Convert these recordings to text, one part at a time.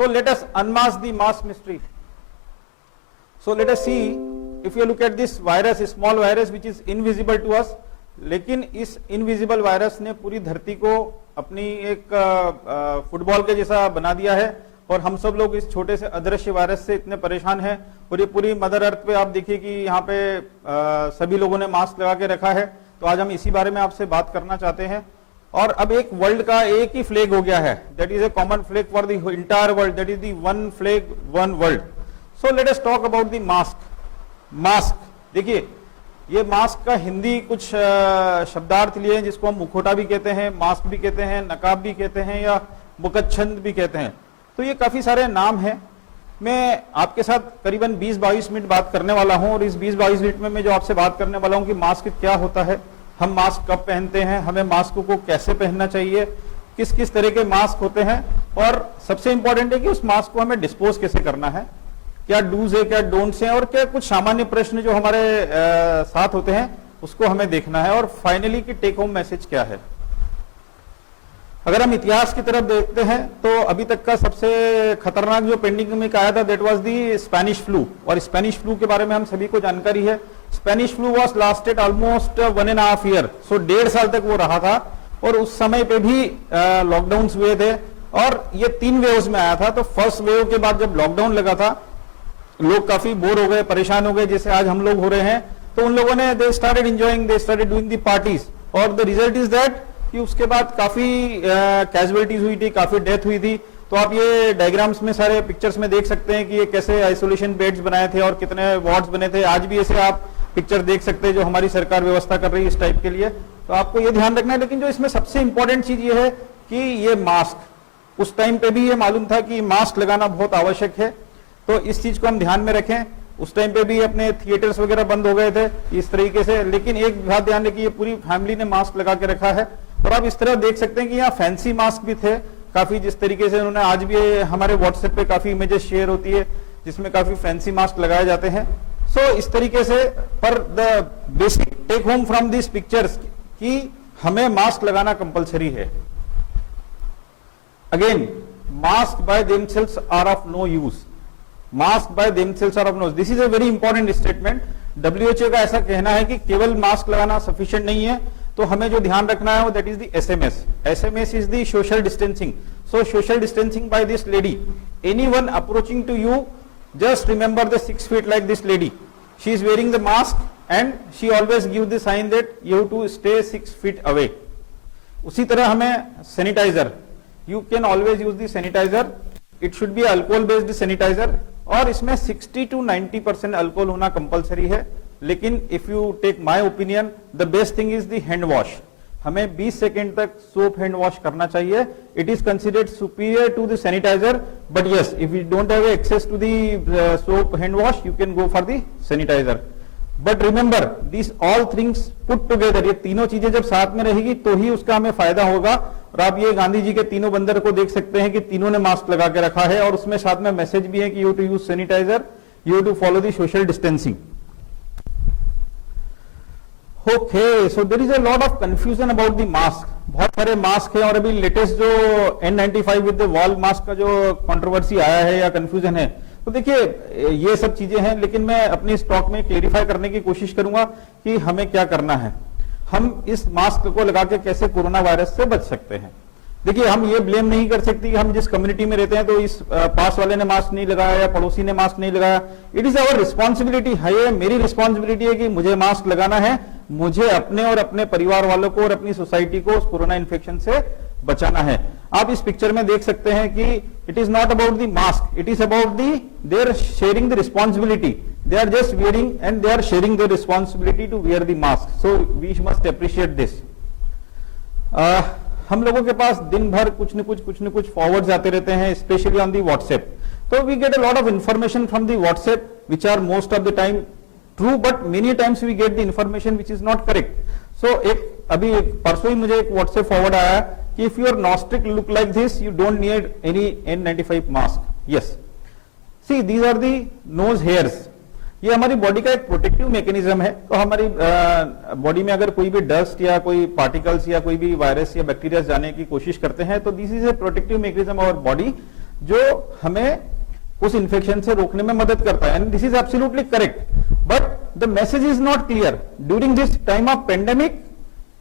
So let us unmask the mask mystery. So let us see, if you look at this virus, a small virus which is invisible to us, लेकिन इस invisible virus ने पूरी धरती को अपनी एक football के जैसा बना दिया है, और हम सब लोग इस छोटे से अदृश्य वायरस से इतने परेशान हैं। और ये पूरी मदर अर्थ पे आप देखिए कि यहाँ पे सभी लोगों ने मास्क लगा के रखा है। तो आज हम इसी बारे में आपसे बात करना चाहते हैं। और अब एक वर्ल्ड का एक ही फ्लैग हो गया है, that is a common flag for the entire world, that is the one flag one world. So let us talk about the mask. देखिए, ये मास्क का हिंदी कुछ शब्दार्थ लिए हैं, जिसको हम मुखौटा भी कहते हैं, मास्क भी कहते हैं, नकाब भी कहते हैं, या मुकच्छंद भी कहते हैं। तो ये काफी सारे नाम हैं। मैं आपके साथ करीबन 20-22 मिनट बात करने वाला हूं, और इस 20-22 मिनट में मैं जो आपसे बात करने वाला हूं कि मास्क क्या होता है, हम मास्क कब पहनते हैं, हमें मास्क को कैसे पहनना चाहिए, किस किस तरह के मास्क होते हैं, और सबसे इंपॉर्टेंट है कि उस मास्क को हमें डिस्पोज कैसे करना है, क्या डूज है, क्या डोंट्स हैं, और क्या कुछ सामान्य प्रश्न जो हमारे साथ होते हैं उसको हमें देखना है, और फाइनली की टेक होम मैसेज क्या है। अगर हम इतिहास की तरफ देखते हैं तो अभी तक का सबसे खतरनाक जो पेंडेमिक आया था, that was the Spanish flu. और स्पेनिश फ्लू के बारे में हम सभी को जानकारी है। Spanish flu was lasted almost 1.5 year, so 1.5 साल तक वो रहा था, और उस समय पे भी लॉकडाउन हुए थे, और ये 3 वेव्स में आया था। तो फर्स्ट वेव के बाद जब लॉकडाउन लगा था, लोग काफी बोर हो गए, परेशान हो गए, जैसे आज हम लोग हो रहे हैं। तो उन लोगों ने they started enjoying, they started doing the parties, और द रिजल्ट इज दैट कि उसके बाद काफी कैजुअलिटीज हुई थी, काफी डेथ हुई थी। तो आप ये डायग्राम्स में, सारे पिक्चर्स में देख सकते हैं कि ये कैसे आइसोलेशन बेड्स बनाए थे और कितने वार्ड्स बने थे। आज भी ऐसे आप पिक्चर देख सकते हैं जो हमारी सरकार व्यवस्था कर रही है इस टाइप के लिए। तो आपको ये ध्यान रखना है। लेकिन जो इसमें सबसे इंपॉर्टेंट चीज ये है कि ये मास्क, उस टाइम पे भी ये मालूम था कि मास्क लगाना बहुत आवश्यक है, तो इस चीज को हम ध्यान में रखें। उस टाइम पे भी अपने थिएटर्स वगैरह बंद हो गए थे इस तरीके से, लेकिन एक बात ध्यान रखिए, पूरी फैमिली ने मास्क लगा के रखा है। और आप इस तरह देख सकते हैं कि यहाँ फैंसी मास्क भी थे काफी, जिस तरीके से उन्होंने, आज भी हमारे व्हाट्सएप पे काफी इमेजेस शेयर होती है जिसमें काफी फैंसी मास्क लगाए जाते हैं। सो इस तरीके से, पर the basic take home from this pictures कि हमें मास्क लगाना कंपलसरी है। Again, mask by themselves are of no use. Mask by themselves are of no, this is a very important statement. WHO का ऐसा कहना है कि केवल मास्क लगाना सफिशिएंट नहीं है, तो हमें जो ध्यान रखना है वो that is the SMS। SMS is the social distancing. So social distancing by this lady, anyone approaching to you, just remember the 6 feet like this lady. She is wearing the mask and she always give the sign that you have to stay 6 feet away. उसी तरह हमें sanitiser, you can always use the sanitizer. It should be alcohol based sanitizer, और इसमें 60 to 90% alcohol होना compulsory है। लेकिन if you take my opinion, the best thing is the hand wash. हमें 20 second तक सोप हैंड वॉश करना चाहिए। It is considered superior to the sanitiser, but yes, if you don't have access to the soap hand wash, you can go for the sanitiser. But remember this all things put together, ये तीनों चीजें जब साथ में रहेगी तो ही उसका हमें फायदा होगा। और आप ये गांधी जी के तीनों बंदर को देख सकते हैं कि तीनों ने मास्क लगा के रखा है, और उसमें साथ में मैसेज भी है कि you to use sanitiser, you to follow the social distancing. Okay, so there is a lot of confusion about the mask. बहुत सारे मास्क है, और अभी लेटेस्ट जो N95 with the wall mask का जो कंट्रोवर्सी आया है या कंफ्यूजन है, तो देखिए ये सब चीजें हैं। लेकिन मैं अपनी इस टॉक में क्लेरिफाई करने की कोशिश करूंगा कि हमें क्या करना है, हम इस मास्क को लगा के कैसे कोरोना वायरस से बच सकते हैं। देखिए, हम ये ब्लेम नहीं कर सकते कि हम जिस कम्युनिटी में रहते हैं तो इस पास वाले ने मास्क नहीं लगाया या पड़ोसी ने मास्क नहीं लगाया। इट इज आवर रिस्पॉन्सिबिलिटी है, ये मेरी रिस्पॉन्सिबिलिटी है कि मुझे मास्क लगाना है, मुझे अपने और अपने परिवार वालों को और अपनी सोसाइटी को उस कोरोना इन्फेक्शन से बचाना है। आप इस पिक्चर में देख सकते हैं कि it is not about the mask, it is about the they are sharing the responsibility, they are just wearing and they are sharing the responsibility to wear the mask, so we must appreciate this. हम लोगों के पास दिन भर कुछ न कुछ forwards आते रहते हैं, स्पेशली ऑन दी व्हाट्सएप। तो we get a lot of information from the WhatsApp which are most of the time true, but many times we get the information which is not correct. So अभी परसों ही मुझे एक WhatsApp forward आया कि if your nostril look like this, you don't need any N95 mask. Yes, see these are the nose hairs. ये हमारी body का एक प्रोटेक्टिव मैकेनिज्म है। तो हमारी बॉडी में अगर कोई भी डस्ट या कोई पार्टिकल्स या कोई भी वायरस या बैक्टीरिया जाने की कोशिश करते हैं, तो this is a protective mechanism of our body जो हमें उस इन्फेक्शन से रोकने में मदद करता है, and this is absolutely correct, but the message is not clear. During this time of pandemic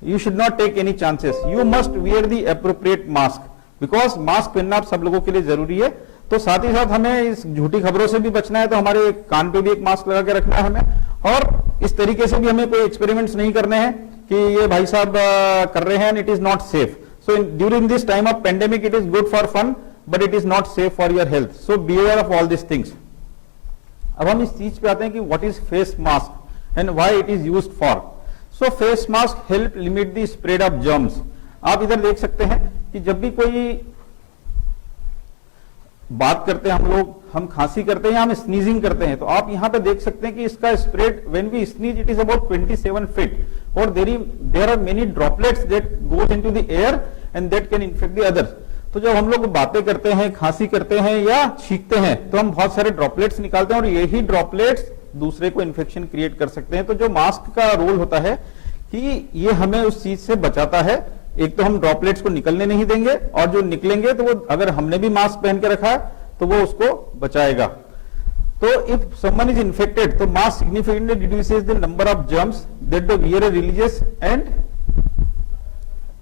you should not take any chances, you must wear the appropriate mask, because mask पहनना आप सब लोगों के लिए जरूरी है। तो साथ ही साथ हमें इस झूठी खबरों से भी बचना है, तो हमारे कान पे भी एक मास्क लगा के रखना है हमें, और इस तरीके से भी हमें कोई एक्सपेरिमेंट्स नहीं करने हैं कि ये भाई साहब कर रहे हैं, it is not safe. So during this time of pandemic it is good for fun, but it is not safe for your health, so be aware of all this things. अब हम इस चीज पे आते हैं कि what is face mask and why it is used for. So face mask help limit the spread of germs. आप इधर देख सकते हैं कि जब भी कोई बात करते हैं हम लोग, हम खांसी करते हैं या हम स्नीजिंग करते हैं, तो आप यहां पे देख सकते हैं कि इसका spread when we sneeze it is about 27 feet, और there are many droplets that goes into the air and that can infect the others. तो जब हम लोग बातें करते हैं, खांसी करते हैं या छींकते हैं, तो हम बहुत सारे ड्रॉपलेट्स निकालते हैं और यही ड्रॉपलेट्स दूसरे को इन्फेक्शन क्रिएट कर सकते हैं। तो जो मास्क का रोल होता है कि ये हमें उस चीज से बचाता है। एक तो हम ड्रॉपलेट्स को निकलने नहीं देंगे, और जो निकलेंगे तो वो अगर हमने भी मास्क पहन के रखा है तो वो उसको बचाएगा। तो इफ समवन इज इन्फेक्टेड, तो mask significantly reduces the number of germs that the wearer releases and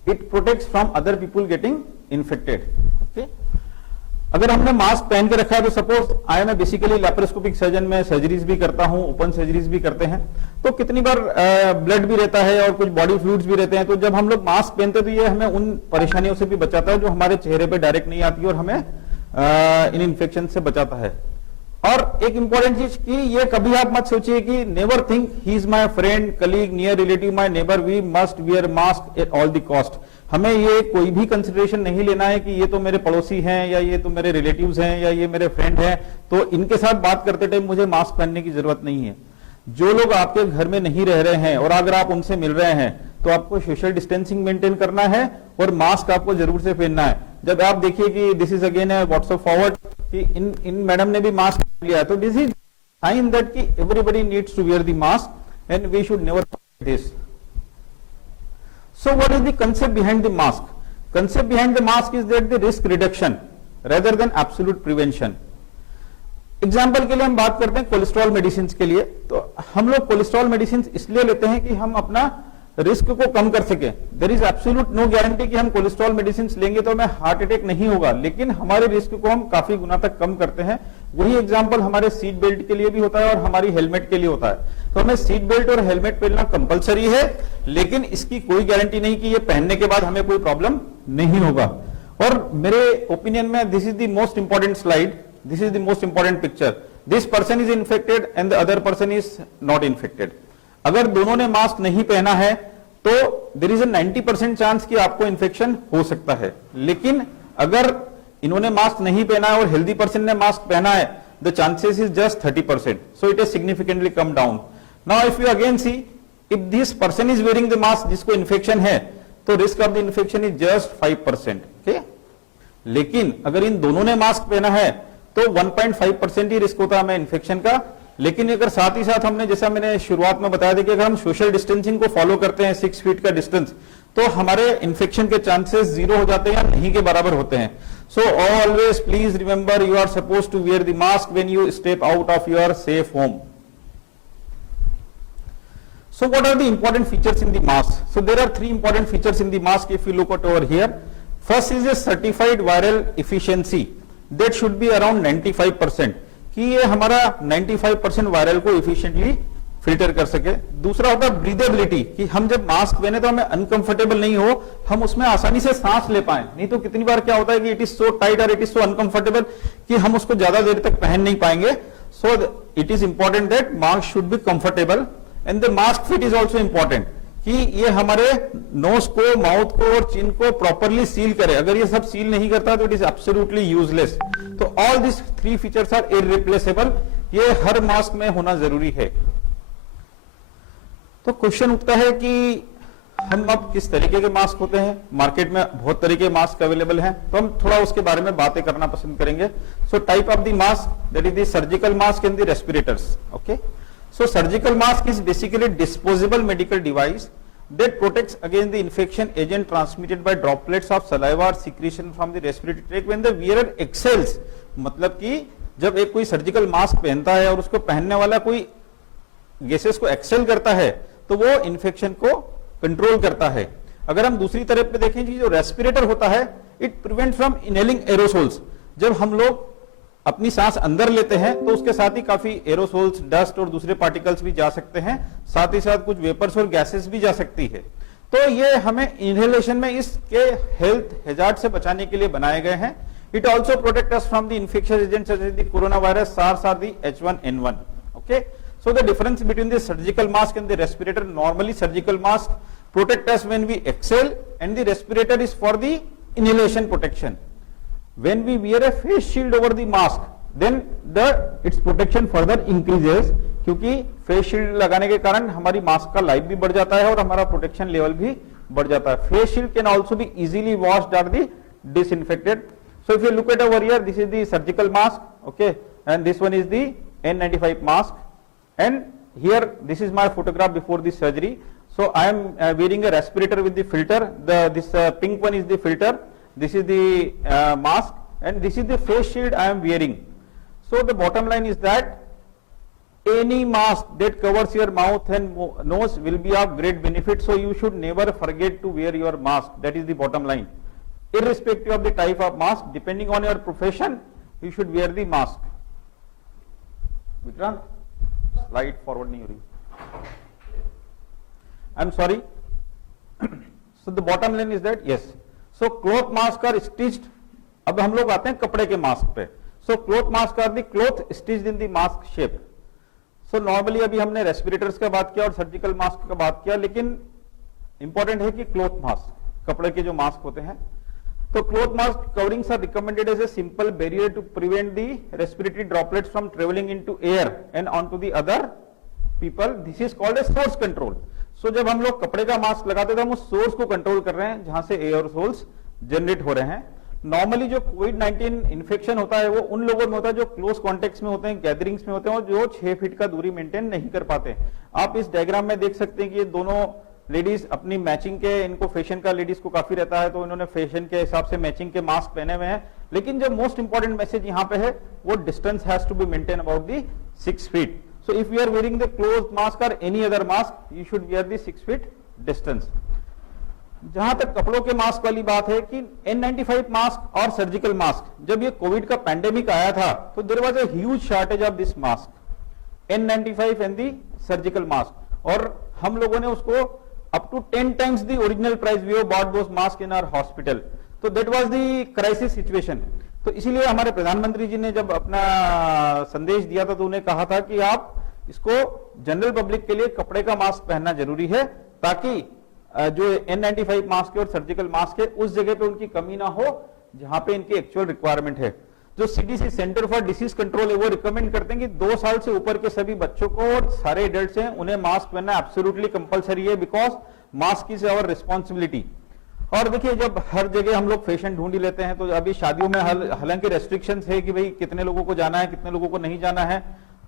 it protects from other people getting infected. Okay, अगर हमने मास्क पहन के रखा है, तो suppose I am a basically laparoscopic surgeon, में surgeries भी करता हूं, ओपन सर्जरीज भी करते हैं, तो कितनी बार ब्लड भी रहता है और कुछ बॉडी फ्लूइड्स भी रहते हैं। तो जब हम लोग मास्क पहनते हैं तो ये हमें उन परेशानियों से भी बचाता है जो हमारे चेहरे पे डायरेक्ट नहीं आती है, और हमें इन इन्फेक्शन से बचाता है। और एक इंपॉर्टेंट चीज कि ये कभी आप मत सोचिए कि never think he is my friend, colleague, near relative, my neighbour, we must wear mask at all the cost. हमें ये कोई भी कंसिडरेशन नहीं लेना है कि ये तो मेरे पड़ोसी हैं, या ये तो मेरे रिलेटिव्स हैं, या ये मेरे फ्रेंड हैं, तो इनके साथ बात करते टाइम मुझे मास्क पहनने की जरूरत नहीं है। जो लोग आपके घर में नहीं रह रहे हैं और अगर आप उनसे मिल रहे हैं, तो आपको सोशल डिस्टेंसिंग मेंटेन करना है और मास्क आपको जरूर से पहनना है। जब आप देखिए कि दिस इज अगेन है व्हाट्सएप फॉरवर्ड कि इन मैडम ने भी मास्क लिया है, तो दिस इज साइन दैट कि everybody needs to wear the mask and we should never this. So what is the concept behind the mask? Concept behind the mask is that the risk reduction rather than absolute prevention. Example के लिए हम बात करते हैं cholesterol medicine के लिए, तो हम लोग कोलेस्ट्रॉल मेडिसिन इसलिए लेते हैं कि हम अपना रिस्क को कम कर सके। There is absolute no guarantee कि हम कोलेस्ट्रॉल मेडिसिन लेंगे तो हमें हार्ट अटैक नहीं होगा, लेकिन हमारे रिस्क को हम काफी गुना तक कम करते हैं। वही एग्जाम्पल हमारे सीट बेल्ट के लिए भी होता है और हमारी हेलमेट के लिए होता है। तो हमें सीट बेल्ट और हेलमेट पहनना कंपलसरी है, लेकिन इसकी कोई गारंटी नहीं कि ये पहनने के बाद हमें कोई प्रॉब्लम नहीं होगा। और मेरे ओपिनियन में this is the most important slide, this is the most important picture. This person is infected and the other person is not infected. अगर दोनों ने मास्क नहीं पहना है तो देयर इज अ 90% चांस कि आपको इन्फेक्शन हो सकता है, लेकिन अगर इन्होंने मास्क नहीं पहना है और हेल्दी पर्सन ने मास्क पहना है, the chances is just 30%, so it has significantly come down. Now if you again see, if this person is wearing the mask जिसको इन्फेक्शन है, तो risk of the infection is just 5%, okay? लेकिन अगर इन दोनों ने mask पहना है तो 1.5% ही रिस्क होता है हमें इन्फेक्शन का। लेकिन अगर साथ ही साथ हमने, जैसा मैंने शुरुआत में बताया था कि अगर हम सोशल डिस्टेंसिंग को फॉलो करते हैं 6 फीट का डिस्टेंस, तो हमारे इन्फेक्शन के चांसेस 0 हो जाते हैं या नहीं के बराबर होते हैं। So always please remember you are suppose to wear the mask when you step out of your safe home. So what are the important features in the mask? So there are 3 important features in the mask if you look at over here. First is a certified viral efficiency that should be around 95%, कि ये हमारा 95% viral को efficiently filter कर सके। दूसरा होता है breathability, कि हम जब मास्क पहने तो हमें अनकंफर्टेबल नहीं हो, हम उसमें आसानी से सांस ले पाए। नहीं तो कितनी बार क्या होता है कि इट इज सो टाइट और इट इज सो अनकंफर्टेबल कि हम उसको ज्यादा देर तक पहन नहीं पाएंगे। So it is important that mask should be comfortable and the mask fit is also important, कि ये हमारे नोज को, माउथ को और चिन को प्रॉपरली सील करे। अगर ये सब सील नहीं करता तो इट इज एब्सोल्युटली यूजलेस। तो all this 3 features are irreplaceable, ये हर मास्क में होना जरूरी है। तो क्वेश्चन उठता है कि हम अब किस तरीके के मास्क होते हैं। मार्केट में बहुत तरीके के मास्क अवेलेबल हैं, तो हम थोड़ा उसके बारे में बातें करना पसंद करेंगे। So type of the mask, that is the surgical mask and the respirators. Okay, so surgical mask is basically disposable medical device that protects against the infection agent transmitted by droplets of saliva or secretion from the respiratory tract when the wearer exhales। मतलब कि जब एक कोई surgical mask पहनता है और उसको पहनने वाला कोई गैसेस को एक्सेल करता है तो वो इन्फेक्शन को कंट्रोल करता है। अगर हम दूसरी तरफ पे देखें कि जो रेस्पिरेटर होता है it prevent from inhaling aerosols. जब हम लोग अपनी सांस अंदर लेते हैं तो उसके साथ ही काफी एरोसोल्स, डस्ट और दूसरे पार्टिकल्स भी जा सकते हैं, साथ ही साथ कुछ वेपर्स और गैसेस भी जा सकती है। तो ये हमें इनहेलेशन में इसके हेल्थ हैजार्ड से बचाने के लिए बनाए गए हैं। It also protect us from the infectious agents such as the corona virus, SARS और the H1N1। Okay, so the difference between the surgical mask and the respirator, normally surgical mask protect us when we exhale and the respirator is for the inhalation protection. When we wear a face shield over the mask then its protection further increases, क्योंकि face shield लगाने के कारण हमारी mask का life भी बढ़ जाता है और हमारा प्रोटेक्शन लेवल भी बढ़ जाता है। Face shield can also be easily washed और the disinfected. So if you look at over here, this is the surgical mask, okay, and this one is the N95 mask, and here this is my photograph before the surgery. So I am wearing a respirator with the filter. This pink one is the filter. This is the mask, and this is the face shield I am wearing. So the bottom line is that any mask that covers your mouth and nose will be of great benefit. So you should never forget to wear your mask. That is the bottom line. Irrespective of the type of mask, depending on your profession, you should wear the mask. Vikrant, slide forward नहीं हो रही। I'm sorry. So the bottom line is that yes. So cloth mask are stitched. अब हम लोग आते हैं कपड़े के मास्क पे। So cloth mask are the cloth stitched in the mask shape. So normally अभी हमने रेस्पिरेटर्स का बात किया और सर्जिकल मास्क का बात किया, लेकिन इंपॉर्टेंट है कि क्लोथ मास्क, कपड़े के जो मास्क होते हैं, तो cloth mask coverings are recommended as a simple barrier to prevent the respiratory droplets from travelling into air and on to the other people. This is called a source control. So जब हम लोग कपड़े का mask लगाते हैं तो हम उस सोर्स को कंट्रोल कर रहे हैं जहां से एयरोसोल्स जनरेट हो रहे हैं। नॉर्मली जो कोविड-19 इन्फेक्शन होता है वो उन लोगों में होता है जो क्लोज कॉन्टेक्ट्स में होते हैं, गैदरिंग्स में होते हैं और जो 6 फीट का दूरी मेंटेन नहीं कर पाते। आप इस डायग्राम में देख सकते हैं कि ये दोनों लेडीज अपनी मैचिंग के, इनको फैशन का लेडीज को काफी रहता है तो इन्होंने फैशन के हिसाब से मैचिंग के मास्क पहने हुए हैं, लेकिन जो मोस्ट इंपॉर्टेंट मैसेज यहाँ पे है वो distance has to be maintain about the 6 feet. So if you are wearing the close mask और any other mask you should wear the 6 feet distance. जहां तक कपड़ों के मास्क वाली बात है कि N95 मास्क और सर्जिकल मास्क, जब ये कोविड का पैंडेमिक आया था तो there was a huge shortage of this mask, N95 and the surgical mask, और हम लोगों ने उसको up to 10 times the original price we have bought those masks in our hospital. So that was the crisis situation. तो इसीलिए हमारे प्रधानमंत्री जी ने जब अपना संदेश दिया था तो उन्हें कहा था कि आप इसको जनरल पब्लिक के लिए कपड़े का मास्क पहनना जरूरी है ताकि जो N95 मास्क है और सर्जिकल मास्क है उस जगह पे उनकी कमी ना हो जहां पे इनकी एक्चुअल रिक्वायरमेंट है। जो CDC centre for disease control है वो रिकमेंड करते हैं कि 2 साल से ऊपर के सभी बच्चों को और सारे एडल्ट्स हैं उन्हें मास्क पहनना एब्सोल्युटली कंपलसरी है, because mask is our responsibility. और देखिए जब हर जगह हम लोग फैशन ढूंढ ही लेते हैं तो अभी शादियों में हालांकि रेस्ट्रिक्शंस है कि भाई कितने लोगों को जाना है कितने लोगों को नहीं जाना है,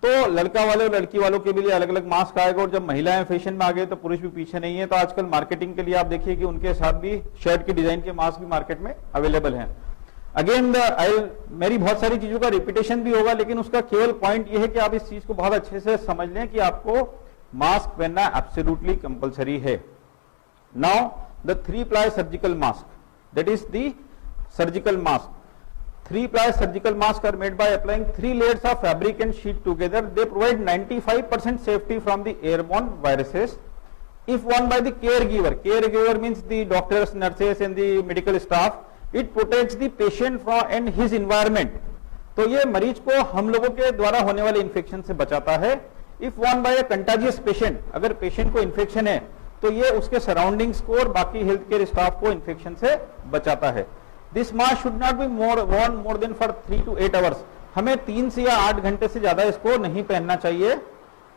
तो लड़का वाले और लड़की वालों के लिए अलग अलग मास्क आएगा, और जब महिलाएं फैशन में आ गए तो पुरुष भी पीछे नहीं है। तो आजकल मार्केटिंग के लिए आप देखिए कि उनके साथ भी शर्ट के डिजाइन के मास्क भी मार्केट में अवेलेबल हैं। अगेन मेरी बहुत सारी चीजों का रिपीटेशन भी होगा, लेकिन उसका केवल पॉइंट ये है कि आप इस चीज को बहुत अच्छे से समझ लें कि आपको मास्क पहनना एब्सोल्युटली कंपलसरी है। Now the 3-ply surgical mask, that is the surgical mask. 3-ply surgical masks are made by applying 3 layers of fabric and sheet together. They provide 95% safety from the airborne viruses if worn by the caregiver. Caregiver means the doctors, nurses and the medical staff. It protects the patient from and his environment. तो ये मरीज को हम लोगों के द्वारा होने वाले इन्फेक्शन से बचाता है। If worn by a contagious patient, अगर पेशेंट को इन्फेक्शन है तो ये उसके सराउंडिंग्स को और बाकी हेल्थ केयर स्टाफ को इन्फेक्शन से बचाता है। This mask should not be worn more than for 3 to 8 hours. हमें 3 से या 8 घंटे से ज्यादा इसको नहीं पहनना चाहिए।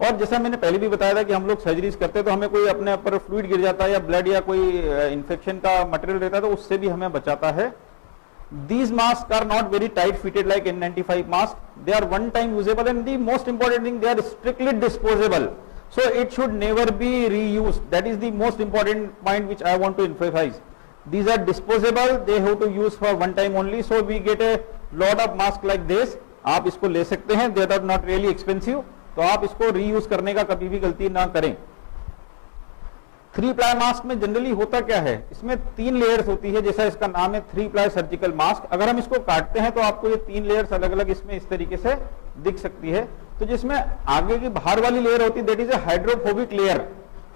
और जैसा मैंने पहले भी बताया था कि हम लोग सर्जरीज करते हैं तो हमें कोई अपने ऊपर फ्लूइड गिर जाता है या ब्लड या कोई इन्फेक्शन का मटेरियल रहता है तो उससे भी हमें बचाता है। These masks are not very tight fitted like N95 mask. They are one time usable and the most important thing, they are strictly disposable. So it should never be reused. That is the most important point which I want to emphasize. These are disposable, they have to use for one time only. So we get a lot of mask like this. आप इसको ले सकते हैं, they are not really expensive. तो आप इसको reuse करने का कभी भी गलती ना करें। 3 ply मास्क में जनरली होता क्या है, इसमें 3 लेयर्स होती है, जैसा इसका नाम है 3 ply सर्जिकल मास्क। अगर हम इसको काटते हैं तो आपको ये 3 लेयर्स अलग अलग इसमें इस तरीके से दिख सकती है। तो जिसमें आगे की बाहर वाली लेयर होती है that is a hydrophobic layer.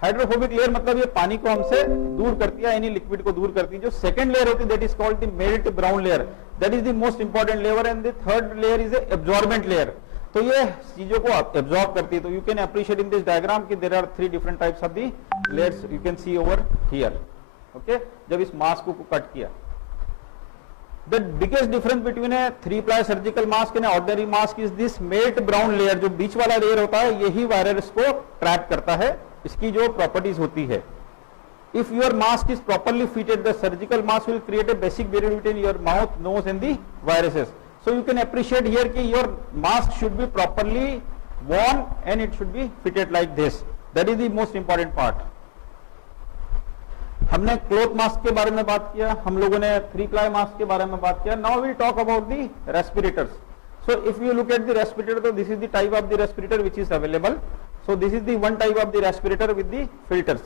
Hydrophobic layer मतलब ये पानी को हमसे दूर करती है, यानी लिक्विड को दूर करती है। जो सेकंड लेयर होती है that is called the melt brown layer, that is the most important layer, and the third layer is a absorbent layer. तो ये चीजों को एब्जॉर्ब करती है। तो you can appreciate in this diagram कि there are 3 different types of the layers you can see over here. Okay, जब इस मास्क को कट किया, The biggest difference between a 3 ply surgical mask and an ordinary mask is this melt brown layer। जो बीच वाला layer होता है यही virus को ट्रैप करता है, इसकी जो प्रॉपर्टीज होती है। If your mask is properly fitted, the surgical mask will create a basic barrier between your mouth, nose and the viruses. So you can appreciate here कि your mask should be properly worn and it should be fitted like this. That is the most important part. हमने cloth mask के बारे में बात किया, हम लोगों ने 3 ply मास्क के बारे में बात किया। Now we talk about the respirators. So if you look at the respirator, तो this is the type of the respirator which is available. So this is the one type of the respirator with the filters.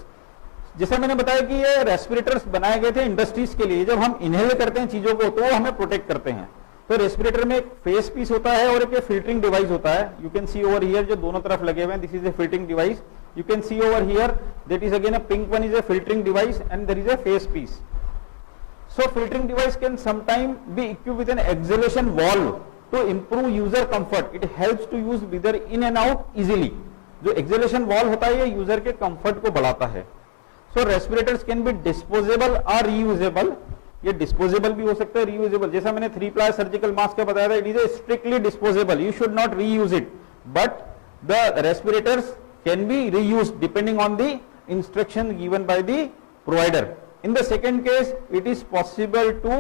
जैसा मैंने बताया कि ये respirators बनाए गए थे industries के लिए। जब हम इनहेल करते हैं चीजों को तो वो हमें प्रोटेक्ट करते हैं। तो रेस्पिरेटर में एक फेस पीस होता है और एक फिल्टरिंग डिवाइस होता है। You can see over here, जो दोनों तरफ लगे हुए हैं, this is A filtering device. You can see over here that is again a pink one is a filtering device and there is a face piece. So filtering device can sometime be equipped with an exhalation valve to improve user comfort. It helps to use breather in and out easily. जो exhalation valve होता है ये user के comfort को बढ़ाता है। So respirators can be disposable or reusable. ये disposable भी हो सकता है, reusable। जैसा मैंने 3 ply सर्जिकल मास्क का बताया था, it is a strictly disposable. You should not reuse it. But the respirators can be reused depending on the instruction given by the provider. In the second case, it is possible to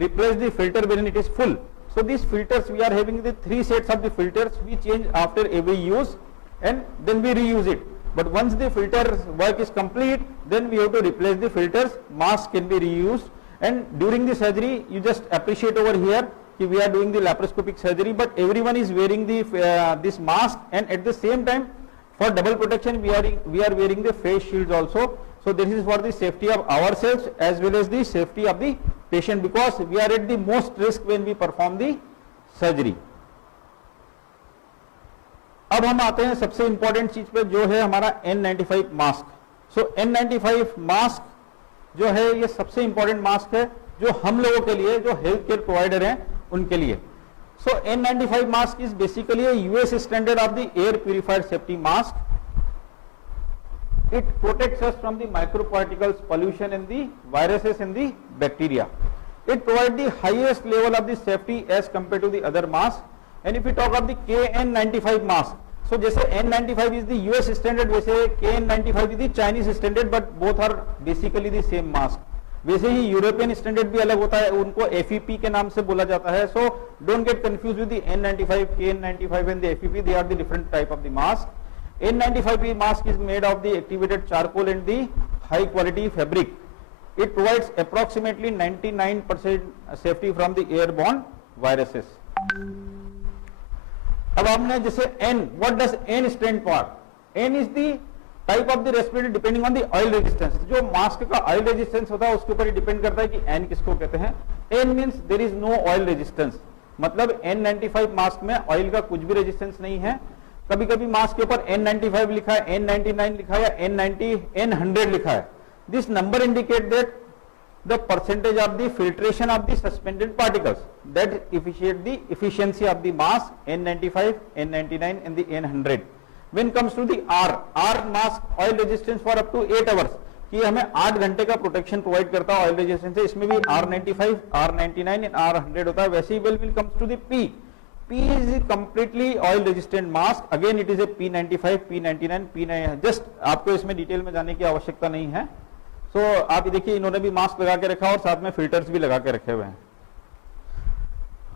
replace the filter when it is full. So these filters, we are having the 3 sets of the filters we change after every use and then we reuse it. But once the filter work is complete, then we have to replace the filters. Mask can be reused, and during the surgery you just appreciate over here कि we are doing the laparoscopic surgery, but everyone is wearing the this mask, and at the same time for double protection we are wearing the face shields also. So this is for the safety of ourselves as well as the safety of the patient, because we are at the most risk when we perform the surgery. अब हम आते हैं सबसे important चीज पे, जो है हमारा N95 मास्क। सो N95 मास्क जो है ये सबसे इंपॉर्टेंट मास्क है जो हम लोगों के लिए, जो हेल्थ केयर प्रोवाइडर हैं उनके लिए। So N95 mask is basically a US standard of the air purified safety mask. It protects us from the microparticles, pollution and the viruses and the bacteria. It provides the highest level of the safety as compared to the other masks. And if we talk of the KN95 mask, so जैसे N95 is the US standard, वैसे KN95 is the Chinese standard, but both are basically the same mask. वैसे ही European standard भी अलग होता है, उनको FEP के नाम से बोला जाता है। So don't get confuse with the N95, KN95 and the FEP, they are the different type of the mask. N95 mask is made of the activated charcoal and the high quality fabric. It provides approximately 99% safety from the airborne viruses. अब हमने जैसे N, what does N stand for? N is the type of the respirator depending on the oil resistance. जो mask का oil resistance होता है उसके ऊपर depend करता है कि एन किसको कहते हैं। N means there is no oil resistance, मतलब N95 मास्क में ऑयल का कुछ भी रेजिस्टेंस नहीं है। कभी कभी मास्क के ऊपर N95 लिखा है, N99 लिखा है या N90, N100 लिखा है। This number indicate that the percentage of the filtration of the suspended particles that efficiate the efficiency of the mask N95, N99 and the N100। When comes to the R mask oil resistance for up to 8 hours, कि हमें 8 घंटे का protection provide करता है oil resistance से। इसमें भी R95, R99 and R100 होता है। वैसे ही will comes to the P is completely oil resistant mask. Again it is a P95, P99, P9। Just आपको इसमें डिटेल में जाने की आवश्यकता नहीं है। सो आप देखिए इन्होंने भी मास्क लगा के रखा और साथ में फिल्टर्स भी लगा के रखे हुए हैं।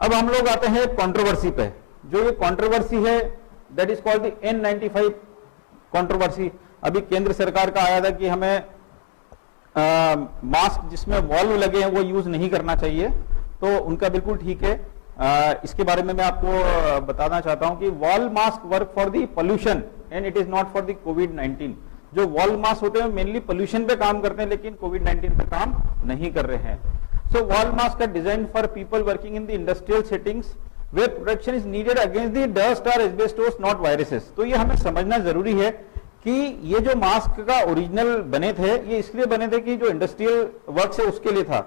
अब हम लोग आते हैं कंट्रोवर्सी पे। जो ये कंट्रोवर्सी है that is called the N95 controversy अभी केंद्र सरकार का आया था कि हमें मास्क जिसमें वॉल्व लगे हैं वो यूज नहीं करना चाहिए, तो उनका बिल्कुल ठीक है। इसके बारे में मैं आपको बताना चाहता हूं कि valve mask work for the pollution and it is not for the कोविड-19। जो वॉल मास्क होते हैं मेनली पोल्यूशन पे काम करते हैं, लेकिन कोविड-19 पे काम नहीं कर रहे हैं। So valve mask are design for people working in the industrial settings where protection is needed against the dust और एस्बेस्टोस नॉट वायरसेस। तो ये हमें समझना जरूरी है कि ये जो मास्क का ओरिजिनल बने थे ये इसलिए बने थे कि जो इंडस्ट्रियल वर्क है उसके लिए था,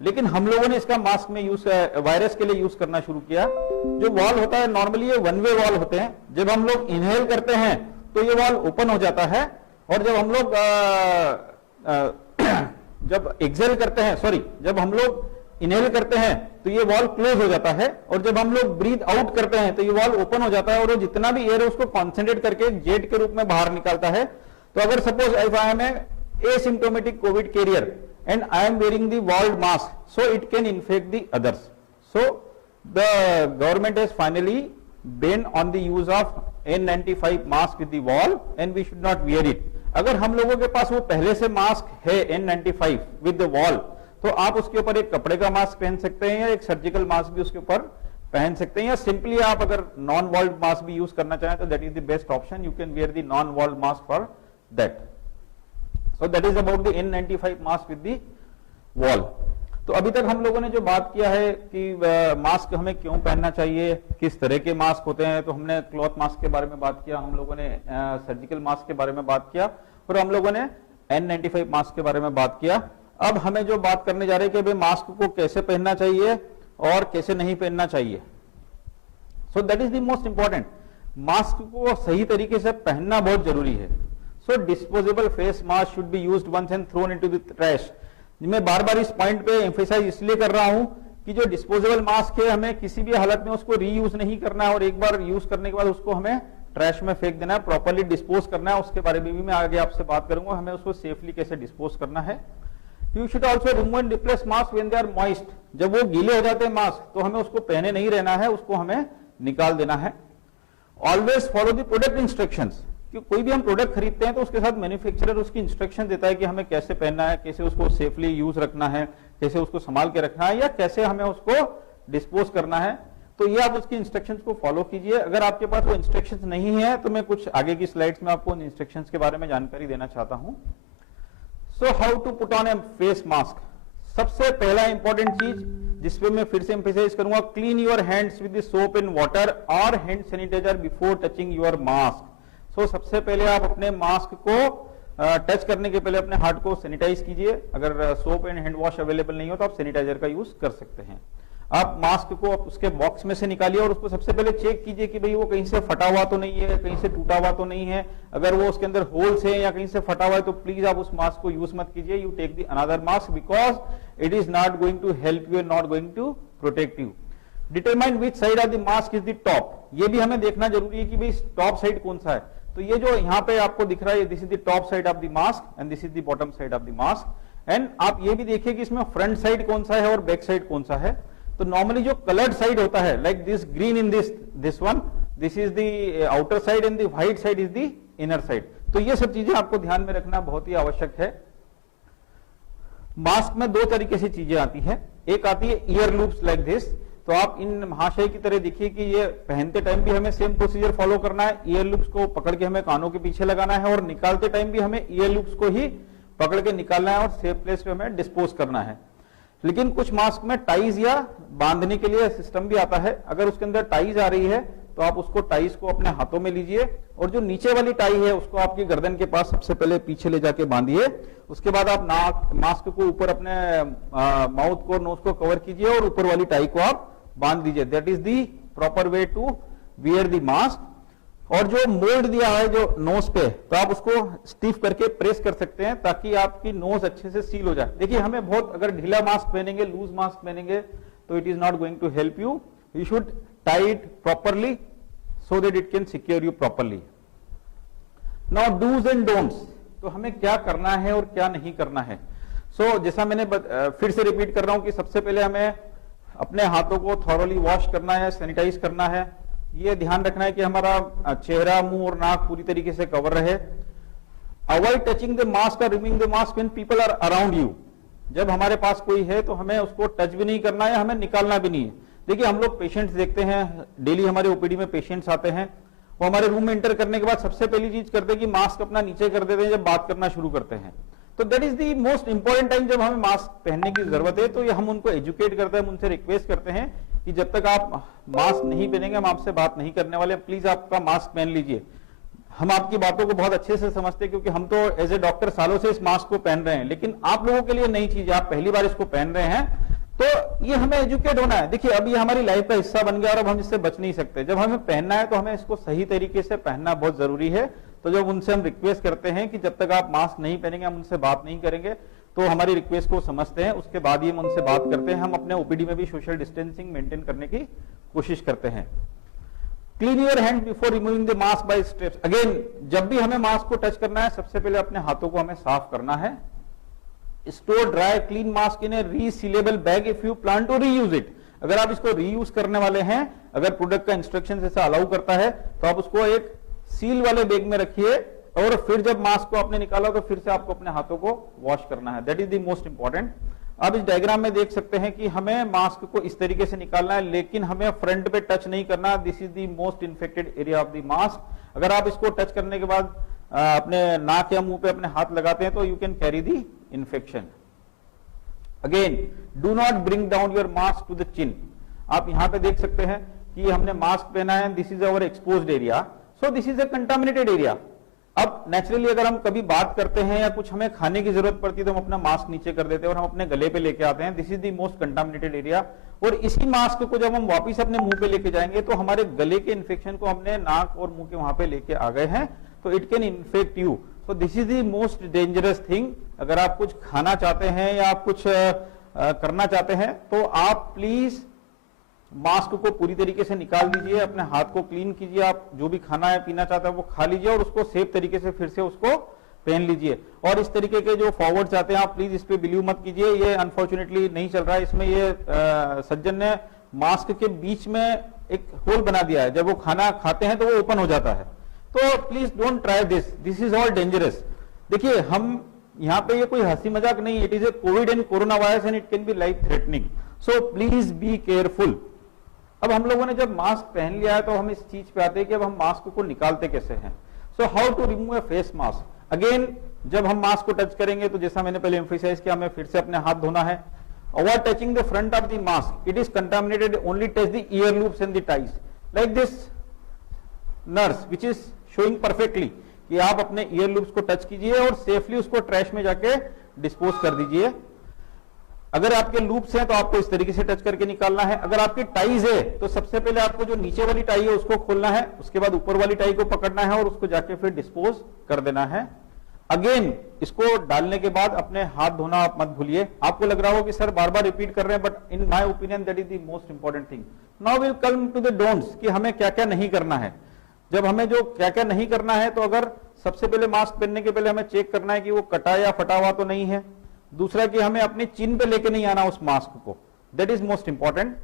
लेकिन हम लोगों ने इसका मास्क में यूज वायरस के लिए यूज करना शुरू किया। जो वॉल होता है नॉर्मली ये वन वे वॉल होते हैं, जब हम लोग इनहेल करते हैं तो ये वॉल ओपन हो जाता है, और जब हम लोग जब एक्सेल करते हैं, सॉरी जब हम लोग इनहेल करते हैं तो ये वॉल क्लोज हो जाता है, और जब हम लोग ब्रीथ आउट करते हैं तो ये वॉल ओपन हो जाता है, और वो जितना भी एयर है उसको कॉन्सेंट्रेट करके जेट के रूप में बाहर निकालता है। तो अगर suppose if I am asymptomatic covid carrier and I am wearing the walled mask, so it can infect the others. So the government has finally banned on the use of N95 mask with the wall, and we should not wear it. अगर हम लोगों के पास वो पहले से mask है N95 with the wall, तो आप उसके ऊपर एक कपड़े का मास्क पहन सकते हैं या एक सर्जिकल मास्क भी उसके ऊपर पहन सकते हैं, या सिंपली आप अगर नॉन वॉल्ड मास्क भी यूज करना चाहें तो that is the best option, you can wear the non valved mask for that. So that is about the N95 mask with the wall. तो अभी तक हम लोगों ने जो बात किया है कि मास्क हमें क्यों पहनना चाहिए, किस तरह के मास्क होते हैं, तो हमने क्लॉथ मास्क के बारे में बात किया, हम लोगों ने सर्जिकल मास्क के बारे में बात किया, और हम लोगों ने N95 मास्क के बारे में बात किया। अब हमें जो बात करने जा रहे हैं कि भाई मास्क को कैसे पहनना चाहिए और कैसे नहीं पहनना चाहिए। So that is the most important. Mask को सही तरीके से पहनना बहुत जरूरी है। So disposable face mask should be used once and thrown into the trash. मैं बार बार इस पॉइंट पे एम्फेसाइज इसलिए कर रहा हूं कि जो डिस्पोजेबल मास्क है हमें किसी भी हालत में उसको रीयूज नहीं करना है, और एक बार यूज करने के बाद उसको हमें ट्रैश में फेंक देना है, प्रॉपर्ली डिस्पोज करना है। उसके बारे में भी मैं आगे आपसे बात करूंगा, हमें उसको सेफली कैसे डिस्पोज करना है। You should also remove and replace mask when they are moist. जब वो गीले हो जाते हैं मास्क तो हमें उसको पहने नहीं रहना है, उसको हमें निकाल देना है। Always follow the product instructions. कि कोई भी हम प्रोडक्ट खरीदते हैं तो उसके साथ मैन्युफैक्चरर उसकी इंस्ट्रक्शन देता है कि हमें कैसे पहनना है, कैसे उसको सेफली यूज रखना है, कैसे उसको संभाल के रखना है, या कैसे हमें उसको डिस्पोज करना है। तो ये आप उसकी इंस्ट्रक्शंस को फॉलो कीजिए। अगर आपके पास वो इंस्ट्रक्शंस नहीं है तो मैं कुछ आगे की स्लाइड्स में आपको उन इंस्ट्रक्शंस के बारे में जानकारी देना चाहता हूं। So how to put on a face mask. सबसे पहला इंपॉर्टेंट चीज जिसपे मैं फिर से एम्फेसाइज करूंगा, clean your hands with soap and water और hand sanitiser before touching your mask. तो सबसे पहले आप अपने मास्क को टच करने के पहले अपने हाथ को सैनिटाइज कीजिए। अगर soap and hand wash available नहीं हो तो आप सैनिटाइजर का यूज कर सकते हैं। आप मास्क को उसके बॉक्स में से निकालिए और उसको सबसे पहले चेक कीजिए कि भाई वो कहीं से फटा हुआ तो नहीं है, कहीं से टूटा हुआ तो नहीं है। अगर वो उसके अंदर होल्स है या कहीं से फटा हुआ है तो प्लीज आप उस मास्क को यूज मत कीजिए। You take the another mask because it is not going to help you and not going to protect you. Determine which side of the mask is the top. ये भी हमें देखना जरूरी है कि भाई टॉप साइड कौन सा है। तो ये जो यहाँ पे आपको दिख रहा है, this is the top side of the mask and this is the bottom side of the mask. And आप ये भी देखिए कि इसमें फ्रंट साइड कौन सा है और बैक साइड कौन सा है। तो नॉर्मली जो कलर्ड साइड होता है, like this green in this one, this is the outer side and the white side is the inner side. तो ये सब चीजें आपको ध्यान में रखना बहुत ही आवश्यक है। मास्क में दो तरीके से चीजें आती है, एक आती है ईयर लूप्स लाइक दिस। तो आप इन महाशय की तरह देखिए कि ये पहनते टाइम भी हमें सेम प्रोसीजर फॉलो करना है। ईयर लूप्स को पकड़ के हमें कानों के पीछे लगाना है और निकालते टाइम भी हमें ईयर लूप्स को ही पकड़ के निकालना है और सेफ प्लेस पे हमें डिस्पोज करना है। लेकिन कुछ मास्क में टाइज या बांधने के लिए सिस्टम भी आता है। अगर उसके अंदर टाइज आ रही है तो आप उसको टाइज को अपने हाथों में लीजिए और जो नीचे वाली टाई है उसको आपकी गर्दन के पास सबसे पहले पीछे ले जाके बांधिए। उसके बाद आप मास्क को ऊपर अपने माउथ को, नोज को कवर कीजिए और ऊपर वाली टाई को आप बांध दीजिए। That is the proper way to wear the mask. और जो मोल्ड दिया है जो नोज पे, तो आप उसको स्टिफ करके प्रेस कर सकते हैं ताकि आपकी नोज अच्छे से सील हो जाए। देखिए हमें बहुत अगर ढीला मास्क पहनेंगे, लूज मास्क पहनेंगे तो it is not going to help you. You should tie it properly so that it can secure you properly. Now dos and don'ts. तो हमें क्या करना है और क्या नहीं करना है। सो जैसा मैंने फिर से रिपीट कर रहा हूं कि सबसे पहले हमें अपने हाथों को थॉरली वॉश करना है, सैनिटाइज करना है। ये ध्यान रखना है कि हमारा चेहरा, मुंह और नाक पूरी तरीके से कवर रहे। अवॉइड टचिंग द मास्क और removing the mask when people are around you. जब हमारे पास कोई है तो हमें उसको टच भी नहीं करना है, हमें निकालना भी नहीं है। देखिए हम लोग पेशेंट्स देखते हैं, डेली हमारे ओपीडी में पेशेंट्स आते हैं, वो हमारे रूम में एंटर करने के बाद सबसे पहली चीज करते हैं कि मास्क अपना नीचे कर देते हैं जब बात करना शुरू करते हैं। तो that is the most important time जब हमें मास्क पहनने की जरूरत है। तो ये हम उनको एजुकेट करते हैं, उनसे रिक्वेस्ट करते हैं कि जब तक आप मास्क नहीं पहनेंगे हम आपसे बात नहीं करने वाले, प्लीज आपका मास्क पहन लीजिए। हम आपकी बातों को बहुत अच्छे से समझते हैं क्योंकि हम तो एज ए डॉक्टर सालों से इस मास्क को पहन रहे हैं, लेकिन आप लोगों के लिए नई चीज है, आप पहली बार इसको पहन रहे हैं, तो ये हमें एजुकेट होना है। देखिए अब ये हमारी लाइफ का हिस्सा बन गया और अब हम इससे बच नहीं सकते। जब हमें पहनना है तो हमें इसको सही तरीके से पहनना बहुत जरूरी है। तो जब उनसे हम रिक्वेस्ट करते हैं कि जब तक आप मास्क नहीं पहनेंगे हम उनसे बात नहीं करेंगे, तो हमारी रिक्वेस्ट को समझते हैं, उसके बाद ही हम उनसे बात करते हैं। हम अपने ओपीडी में भी सोशल डिस्टेंसिंग मेंटेन करने की कोशिश करते हैं। Clean your hand before removing the mask by steps. Again जब भी हमें मास्क को टच करना है सबसे पहले अपने हाथों को हमें साफ करना है। Store dry clean mask in a resealable bag if you plan to reuse it. अगर आप इसको रीयूज करने वाले हैं, अगर प्रोडक्ट का इंस्ट्रक्शन ऐसा अलाउ करता है तो आप उसको एक सील वाले बैग में रखिए और फिर जब मास्क को आपने निकाला तो फिर से आपको अपने हाथों को वॉश करना है। That is the most important. आप इस डायग्राम में देख सकते हैं कि हमें मास्क को इस तरीके से निकालना है, लेकिन हमें फ्रंट पे टच नहीं करना। This is the most infected area of the mask. अगर आप इसको टच करने के बाद अपने नाक या मुंह पे अपने हाथ लगाते हैं तो you can carry the infection. Again do not bring down your mask to the chin. आप यहां पे देख सकते हैं कि हमने मास्क पहना है, this is our exposed area, so this is a contaminated area. अब नेचुरली अगर हम कभी बात करते हैं या कुछ हमें खाने की जरूरत पड़ती है तो हम अपना मास्क नीचे कर देते हैं और हम अपने गले पे लेके आते हैं। This is the most contaminated area. और इसी मास्क को जब हम वापस अपने मुंह पे लेके जाएंगे तो हमारे गले के इन्फेक्शन को हमने नाक और मुंह के वहां पे लेके आ गए हैं, तो it can infect you. So this is the most dangerous thing. अगर आप कुछ खाना चाहते हैं या आप कुछ करना चाहते हैं तो आप प्लीज मास्क को पूरी तरीके से निकाल दीजिए, अपने हाथ को क्लीन कीजिए, आप जो भी खाना है पीना चाहते हैं वो खा लीजिए और उसको सेफ तरीके से फिर से उसको पहन लीजिए। और इस तरीके के जो फॉरवर्ड चाहते हैं आप प्लीज इस पे बिलीव मत कीजिए, ये अनफॉर्चुनेटली नहीं चल रहा है। इसमें ये सज्जन ने मास्क के बीच में एक होल बना दिया है, जब वो खाना खाते हैं तो वो ओपन हो जाता है। तो please don't try this, this is all dangerous. देखिए हम यहाँ पे ये कोई हंसी मजाक नहीं, it is a Covid and corona virus and it can be life threatening, so please be careful. अब हम लोगों ने जब मास्क पहन लिया है तो हम इस चीज पे आते हैं कि अब हम मास्क को निकालते कैसे हैं। So how to remove a face mask. Again जब हम मास्क को टच करेंगे तो जैसा मैंने पहले एम्फसाइज किया, हमें फिर से अपने हाथ धोना है। Avoid touching the front of the mask, it is contaminated, only touch the year loops and the ties like this nurse which is showing perfectly कि आप अपने ईयर लूप्स को टच कीजिए और सेफली उसको ट्रैश में जाके डिस्पोज कर दीजिए। अगर आपके लूप्स हैं तो आपको इस तरीके से टच करके निकालना है। अगर आपकी टाइज है तो सबसे पहले आपको जो नीचे वाली टाई है उसको खोलना है, उसके बाद ऊपर वाली टाई को पकड़ना है और उसको जाके फिर डिस्पोज कर देना है। अगेन इसको डालने के बाद अपने हाथ धोना आप मत भूलिए। आपको लग रहा हो कि सर बार बार रिपीट कर रहे हैं, but in my opinion that is the most important thing. Now will come to the don'ts कि हमें क्या क्या नहीं करना है। जब हमें जो क्या क्या नहीं करना है तो अगर सबसे पहले मास्क पहनने के पहले हमें चेक करना है कि वो कटा या फटा हुआ तो नहीं है। दूसरा कि हमें अपने चिन पे लेके नहीं आना उस मास्क को, that is most important.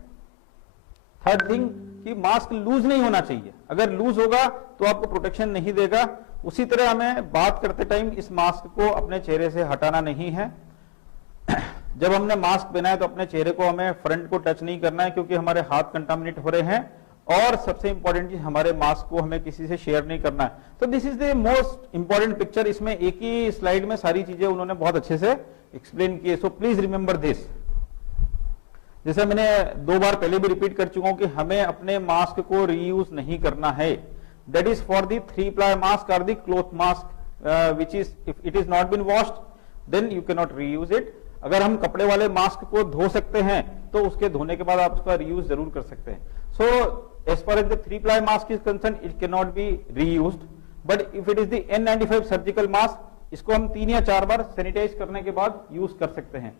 Third thing कि मास्क लूज नहीं होना चाहिए, अगर लूज होगा तो आपको प्रोटेक्शन नहीं देगा। उसी तरह हमें बात करते टाइम इस मास्क को अपने चेहरे से हटाना नहीं है। जब हमने मास्क पहना है तो अपने चेहरे को हमें फ्रंट को टच नहीं करना है क्योंकि हमारे हाथ कंटामिनेट हो रहे हैं। और सबसे इंपॉर्टेंट चीज हमारे मास्क को हमें किसी से शेयर नहीं करना है। तो this is the most important picture. इसमें एक ही स्लाइड में सारी चीजें उन्होंने बहुत अच्छे से एक्सप्लेन किए। So please remember this. जैसे मैंने 2 बार पहले भी रिपीट कर चुका हूं कि हमें अपने मास्क को रीयूज नहीं करना है। That is for the 3-ply mask और the cloth mask which is if it is not been washed then you can not reuse it. अगर हम कपड़े वाले मास्क को धो सकते हैं तो उसके धोने के बाद आप उसका रीयूज जरूर कर सकते हैं। सो as far as the 3-ply mask is concerned, it cannot be reused. But if it is the N95 surgical mask, इसको हम 3 या 4 बार सैनिटाइज करने के बाद यूज कर सकते हैं।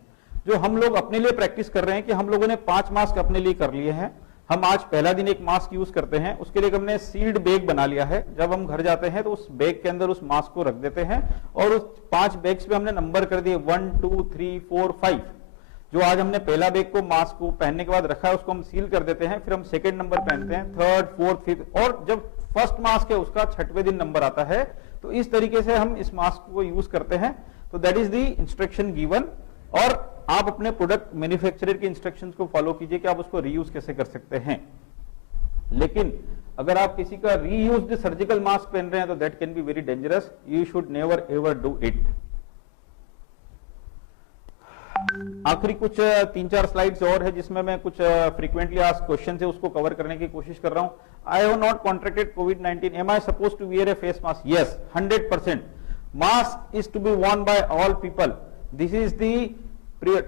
जो हम लोग अपने लिए प्रैक्टिस कर रहे हैं कि हम लोगों ने 5 मास्क अपने लिए कर लिए हैं। हम आज पहला दिन एक मास्क यूज करते हैं, उसके लिए हमने सील्ड बैग बना लिया है। जब हम घर जाते हैं तो उस बैग के अंदर उस मास्क को रख देते हैं और उस 5 बैग्स पे हमने नंबर कर दिए 1 2 3 4 5। जो आज हमने पहला बैग को मास्क को पहनने के बाद रखा है उसको हम सील कर देते हैं, फिर हम सेकंड नंबर पहनते हैं, थर्ड, फोर्थ, फिफ्थ, और जब फर्स्ट मास्क है उसका 6वें दिन नंबर आता है। तो इस तरीके से हम इस मास्क को यूज करते हैं। तो that is the instruction given, और आप अपने प्रोडक्ट मैन्युफैक्चरर के इंस्ट्रक्शंस को फॉलो कीजिए कि आप उसको रीयूज कैसे कर सकते हैं। लेकिन अगर आप किसी का रीयूज्ड सर्जिकल मास्क पहन रहे हैं तो that can be very dangerous, you should never ever do it. आखिरी कुछ 3-4 स्लाइड्स और है जिसमें मैं कुछ फ्रीक्वेंटली आस्क्ड क्वेश्चन है उसको कवर करने की कोशिश कर रहा हूं। आई हैव नॉट कॉन्ट्रैक्टेड कोविड-19, am I suppose to wear a face mask? Yes, 100%। Mask is to be worn by all people. This is the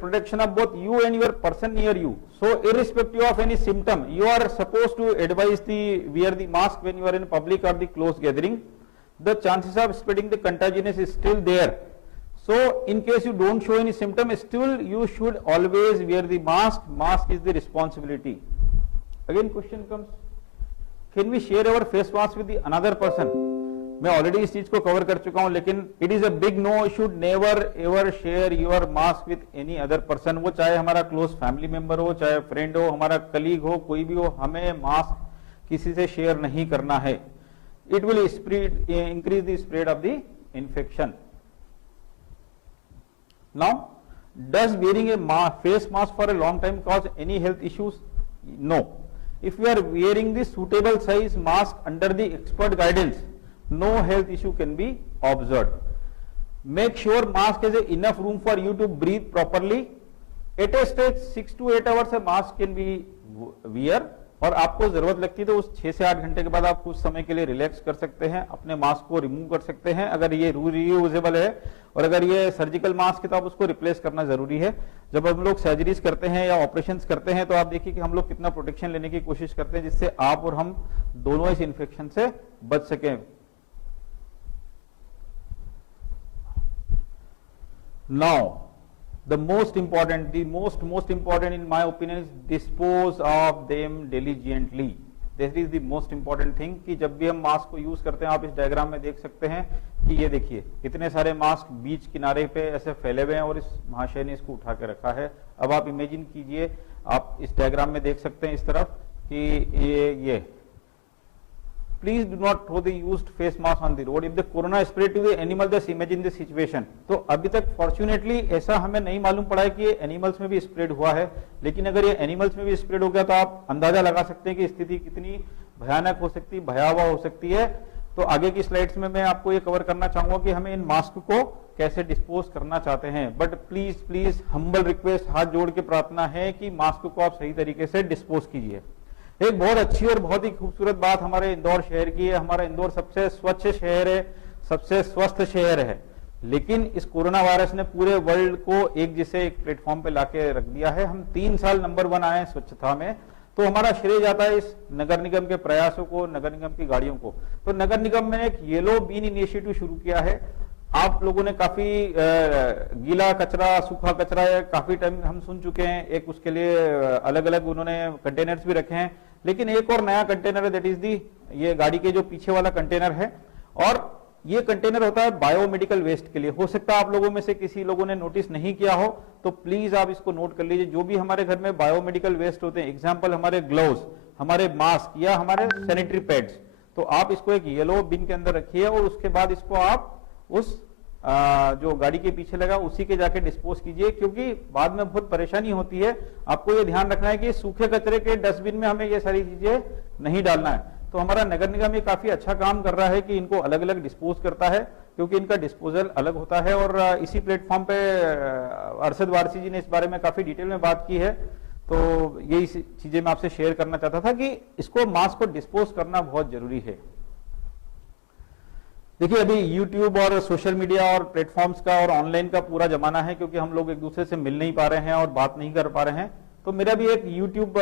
protection of both you and your person near you. So irrespective of any symptom, you are supposed to advise the wear the mask when you are in public or the close gathering. The chances of spreading the contagion is still there. So in case you don't show any symptom, still you should always wear the mask. Mask is the responsibility. Again question comes, can we share our face mask with the another person? मैं already इस चीज को cover कर चुका हूं, लेकिन it is a big no, should never ever share your mask with any other person. वो चाहे हमारा क्लोज फैमिली मेंबर हो, चाहे फ्रेंड हो, हमारा कलीग हो, कोई भी हो, हमें मास्क किसी से शेयर नहीं करना है। It will spread, increase the spread of the infection. Now, does wearing a face mask for a long time cause any health issues? No. If you are wearing the suitable size mask under the expert guidance, no health issue can be observed. Make sure mask has enough room for you to breathe properly. At a stage 6 to 8 hours a mask can be wear, और आपको जरूरत लगती है तो उस 6 से 8 घंटे के बाद आप कुछ समय के लिए रिलैक्स कर सकते हैं, अपने मास्क को रिमूव कर सकते हैं अगर ये रीयूजेबल है, और अगर ये सर्जिकल मास्क है तो आप उसको रिप्लेस करना जरूरी है। जब हम लोग सर्जरीज करते हैं या ऑपरेशंस करते हैं तो आप देखिए कि हम लोग कितना प्रोटेक्शन लेने की कोशिश करते हैं जिससे आप और हम दोनों इस इन्फेक्शन से बच सकें। Now, the most important in my opinion is dispose of them diligently. This is the most important thing कि जब भी हम मास्क को यूज करते हैं, आप इस डायग्राम में देख सकते हैं कि ये देखिए कितने सारे मास्क बीच किनारे पे ऐसे फैले हुए हैं और इस महाशय ने इसको उठा के रखा है। अब आप इमेजिन कीजिए, आप इस डायग्राम में देख सकते हैं इस तरफ कि ये Please do not throw the used face mask on the road. If the corona spread to the animal, just imagine the situation. तो अभी तक फॉर्चुनेटली ऐसा हमें नहीं मालूम पड़ा है कि ये एनिमल्स में भी स्प्रेड हुआ है, लेकिन अगर ये एनिमल्स में भी स्प्रेड हो गया तो आप अंदाजा लगा सकते हैं कि स्थिति कितनी भयानक हो सकती है, भयावह हो सकती है। तो आगे की स्लाइड्स में मैं आपको ये कवर करना चाहूंगा कि हमें इन मास्क को कैसे डिस्पोज करना चाहते हैं। बट प्लीज हम्बल रिक्वेस्ट, हाथ जोड़ के प्रार्थना है कि मास्क को आप सही तरीके से डिस्पोज कीजिए। एक बहुत अच्छी और बहुत ही खूबसूरत बात हमारे इंदौर शहर की है। हमारा इंदौर सबसे स्वच्छ शहर है, सबसे स्वस्थ शहर है, लेकिन इस कोरोना वायरस ने पूरे वर्ल्ड को एक जैसे एक प्लेटफॉर्म पे लाके रख दिया है। हम 3 साल नंबर 1 आए हैं स्वच्छता में, तो हमारा श्रेय जाता है इस नगर निगम के प्रयासों को, नगर निगम की गाड़ियों को। तो नगर निगम ने एक येलो बीन इनिशिएटिव शुरू किया है। आप लोगों ने काफी गीला कचरा, सूखा कचरा काफी टाइम हम सुन चुके हैं, एक उसके लिए अलग अलग उन्होंने कंटेनर्स भी रखे हैं, लेकिन एक और नया कंटेनर है, दैट इज दी ये गाड़ी के जो पीछे वाला कंटेनर है, और ये कंटेनर होता है बायोमेडिकल वेस्ट के लिए। हो सकता है आप लोगों में से किसी लोगों ने नोटिस नहीं किया हो, तो प्लीज आप इसको नोट कर लीजिए। जो भी हमारे घर में बायोमेडिकल वेस्ट होते हैं, एग्जाम्पल हमारे ग्लव्स, हमारे मास्क या हमारे सैनिटरी पैड्स, तो आप इसको एक येलो बिन के अंदर रखिए और उसके बाद इसको आप उस जो गाड़ी के पीछे लगा उसी के जाके डिस्पोज कीजिए, क्योंकि बाद में बहुत परेशानी होती है। आपको ये ध्यान रखना है कि सूखे कचरे के डस्टबिन में हमें ये सारी चीजें नहीं डालना है। तो हमारा नगर निगम ये काफी अच्छा काम कर रहा है कि इनको अलग अलग डिस्पोज करता है, क्योंकि इनका डिस्पोजल अलग होता है। और इसी प्लेटफॉर्म पे अरशद वारसी जी ने इस बारे में काफी डिटेल में बात की है, तो यही चीजें मैं आपसे शेयर करना चाहता था कि इसको मास्क को डिस्पोज करना बहुत जरूरी है। देखिए, अभी YouTube और सोशल मीडिया और प्लेटफॉर्म्स का और ऑनलाइन का पूरा जमाना है, क्योंकि हम लोग एक दूसरे से मिल नहीं पा रहे हैं और बात नहीं कर पा रहे हैं। तो मेरा भी एक YouTube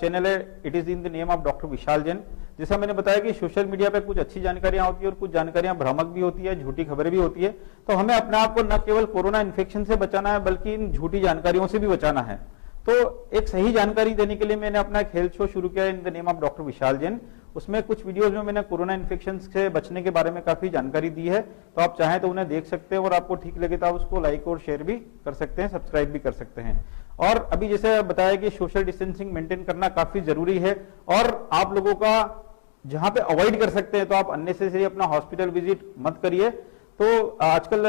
चैनल है, it is in the name of doctor Vishal Jain. जैसा मैंने बताया कि सोशल मीडिया पे कुछ अच्छी जानकारियां होती है और कुछ जानकारियां भ्रामक भी होती है, झूठी खबरें भी होती है। तो हमें अपने आप को न केवल कोरोना इन्फेक्शन से बचाना है, बल्कि इन झूठी जानकारियों से भी बचाना है। तो एक सही जानकारी देने के लिए मैंने अपना एक हेल्थ शो शुरू किया in the name of doctor Vishal Jain, उसमें कुछ वीडियोज में मैंने कोरोना इन्फेक्शन से बचने के बारे में काफी जानकारी दी है, तो आप चाहें तो उन्हें देख सकते हैं और आपको ठीक लगे तो आप उसको लाइक और शेयर भी कर सकते हैं, सब्सक्राइब भी कर सकते हैं। और अभी जैसे बताया कि सोशल डिस्टेंसिंग मेंटेन करना काफी जरूरी है, और आप लोगों का जहां पे अवॉइड कर सकते हैं तो आप अननेसेसरी अपना हॉस्पिटल विजिट मत करिए। तो आजकल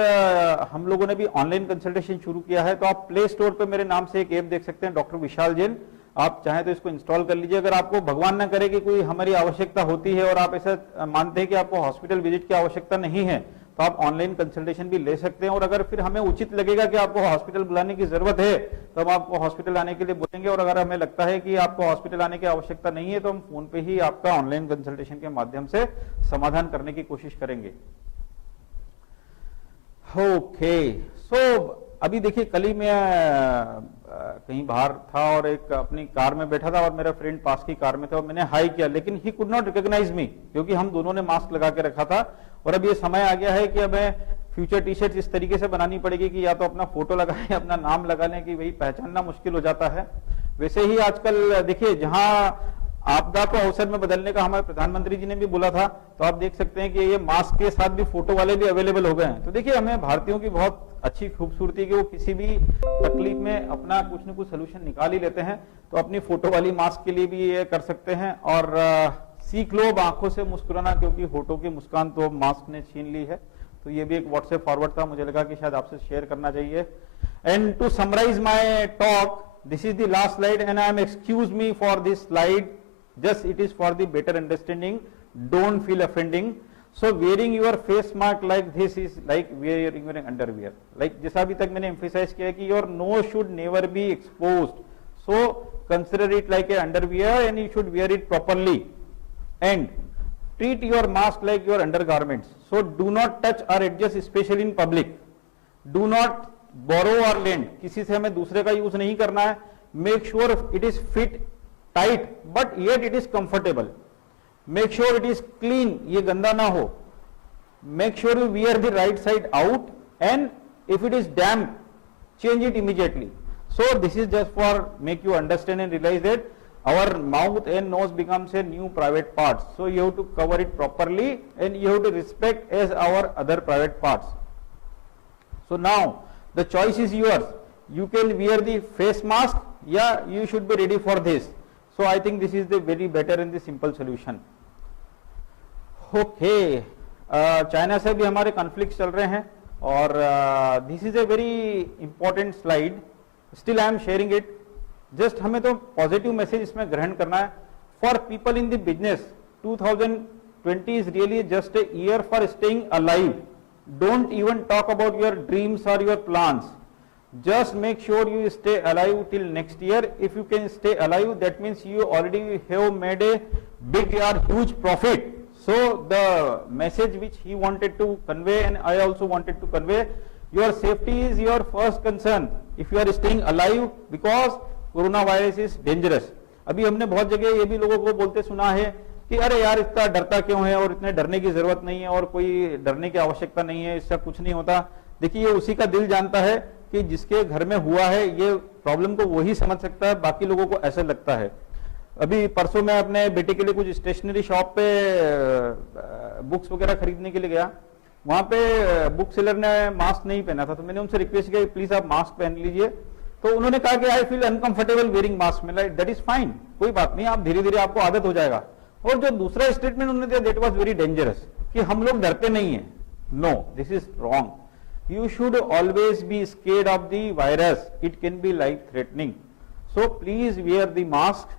हम लोगों ने भी ऑनलाइन कंसल्टेशन शुरू किया है, तो आप प्ले स्टोर पे मेरे नाम से एक ऐप देख सकते हैं, डॉक्टर विशाल जैन, आप चाहें तो इसको इंस्टॉल कर लीजिए। अगर आपको भगवान ना करे कि कोई हमारी आवश्यकता होती है और आप ऐसा मानते हैं कि आपको हॉस्पिटल विजिट की आवश्यकता नहीं है, तो आप ऑनलाइन कंसल्टेशन भी ले सकते हैं। और अगर फिर हमें उचित लगेगा कि आपको हॉस्पिटल बुलाने की जरूरत है तो हम आपको हॉस्पिटल आने के लिए बोलेंगे, और अगर हमें लगता है कि आपको हॉस्पिटल आने की आवश्यकता नहीं है तो हम फोन पे ही आपका ऑनलाइन कंसल्टेशन के माध्यम से समाधान करने की कोशिश करेंगे। ओके, सो अभी देखिए, कल ही मैं कहीं बाहर था और एक अपनी कार में बैठा था और मेरा फ्रेंड पास की कार में था और मैंने हाई किया, लेकिन ही कुड नॉट रिकॉग्नाइज मी, क्योंकि हम दोनों ने मास्क लगा के रखा था। और अब ये समय आ गया है कि हमें फ्यूचर टी शर्ट इस तरीके से बनानी पड़ेगी कि या तो अपना फोटो लगाएं, अपना नाम लगा लें, कि वही पहचानना मुश्किल हो जाता है। वैसे ही आजकल देखिए, जहां आपदा को अवसर में बदलने का हमारे प्रधानमंत्री जी ने भी बोला था, तो आप देख सकते हैं कि ये मास्क के साथ भी फोटो वाले भी अवेलेबल हो गए हैं। तो देखिए, हमें भारतीयों की बहुत अच्छी खूबसूरती कि वो किसी भी तकलीफ में अपना कुछ न कुछ सोल्यूशन निकाल ही लेते हैं। तो अपनी फोटो वाली मास्क के लिए भी ये कर सकते हैं। और सीख लो अब आंखों से मुस्कुराना, क्योंकि होठों की मुस्कान तो मास्क ने छीन ली है। तो ये भी एक व्हाट्सएप फॉरवर्ड था, मुझे लगा कि शायद आपसे शेयर करना चाहिए। And to summarise my talk, this is the last slide and I am excuse me for this slide, just it is for the better understanding, don't feel offending. So wearing your face mask like this is like wearing your underwear, like जैसा अभी तक मैंने emphasize किया कि your nose should never be exposed, so consider it like a underwear and you should wear it properly and treat your mask like your undergarments. So do not touch or adjust, especially in public. Do not borrow or lend, किसी से हमें दूसरे का use नहीं करना है। Make sure it is fit tight but yet it is comfortable. Make sure it is clean, ये गंदा ना हो। Make sure you wear the right side out and if it is damp, change it immediately. So this is just for make you understand and realize that our mouth and nose becomes a new private parts. So you have to cover it properly and you have to respect as our other private parts. So now the choice is yours. You can wear the face mask, yeah, you should be ready for this. So I think this is the very better and the simple solution. Okay, China से भी हमारे conflict चल रहे हैं और this is a very important slide, still I am sharing it. Just हमें तो positive message इसमें ग्रहण करना है। For people in the business, 2020 is really just a year for staying alive. Don't even talk about your dreams और your plans, just make sure you stay alive till next year. If you can stay alive, that means you already have made a big or huge profit. So the message which he wanted to convey and I also wanted to convey, your safety is your first concern if you are staying alive, because coronavirus is dangerous. अभी हमने बहुत जगह ये भी लोगों को बोलते सुना है कि अरे यार इतना डरता क्यों है और इतने डरने की जरूरत नहीं है और कोई डरने की आवश्यकता नहीं है, इससे कुछ नहीं होता। देखिए, ये उसी का दिल जानता है कि जिसके घर में हुआ है, ये प्रॉब्लम को वही समझ सकता है, बाकी लोगों को ऐसा लगता है। अभी परसों मैं अपने बेटे के लिए कुछ स्टेशनरी शॉप पे बुक्स वगैरह खरीदने के लिए गया, वहां पे बुक सेलर ने मास्क नहीं पहना था, तो मैंने उनसे रिक्वेस्ट किया प्लीज आप मास्क पहन लीजिए। तो उन्होंने कहा कि I feel uncomfortable wearing mask. में लाइक दैट इज फाइन, कोई बात नहीं, आप धीरे धीरे आपको आदत हो जाएगा। और जो दूसरा स्टेटमेंट उन्होंने दिया दैट वाज वेरी डेंजरस, कि हम लोग डरते नहीं है। No, this is wrong. You should always be scared of the virus. It can be life threatening. So please wear the mask